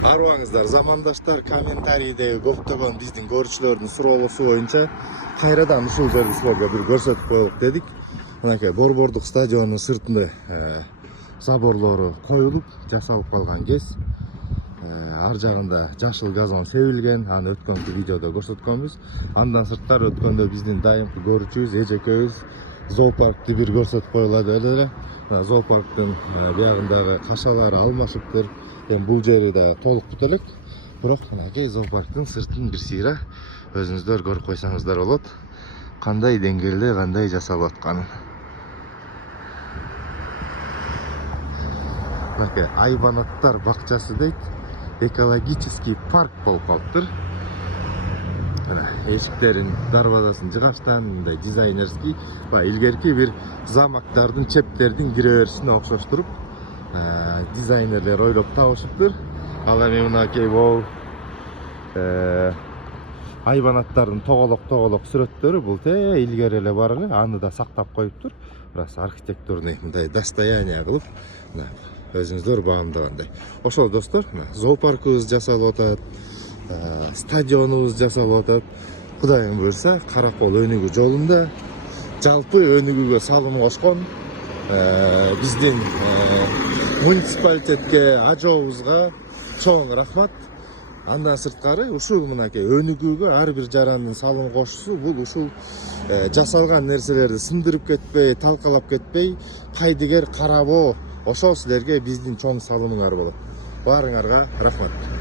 Арбаңыздар, замандаштар, комментарийдегі көптөгөн биздин көрүүчүлөрдүн суроосу боюнча кайрадан ушул жерди силерге бир көрсөтүп коелук дедик. Мынакей Борбордук стадионунун сыртында заборлору коюлуп, жасалып калган кез. Ар жагында жашыл газон себилген, аны өткөнкү видеодо көрсөткөнбүз. Андан сырткары өткөндө биздин дайымкы көрүүчүбүз эжекебиз зоопаркты бир көрсөтүп коюлады эле. Зоопарктын биягындагы кашалары алмашыптыр. Бул жери да толук бүт элек. Бирок мынакей зоопарктын сыртын бир сыйра өзүңүздөр көрүп койсоңуздар болот. Кандай деңгээлде, кандай жасалып атканын. Мынакей айбанаттар бакчасы дейт. Экологический парк болуп калыптыр. Эшиктерин дарбазасын жыгачтан мындай дизайнерский, илгерки бир замоктардын, чептердин кире беришине окшоштуруп дизайнерлер ойлоп табышыптыр. Ал эми мынакей бул айбанаттардын тоголок сүрөттөрү бул илгери эле бар эле, аны да сактап коюптур. Бирок архитектурный мындай достояние кылып, өзүңүздөр баамдагандай. Ошол достор, зоопаркыбыз жасалып атат, стадионубуз жасалып атат. Кудайым буйрса, Каракол өнүгүү жолунда жалпы өнүгүүгө салым кошкон биздин муниципалитетке, ажообузга чоң рахмат. Андан сырткары ушул мынакей өнүгүүгө ар бир жарандын салым кошуусу, бул ушул жасалган нерселерди сындырып кетпей, талкалап кетпей, пайдыгер карабоо, ошол силерге биздин чоң салымыңар болот. Баарыңарга рахмат.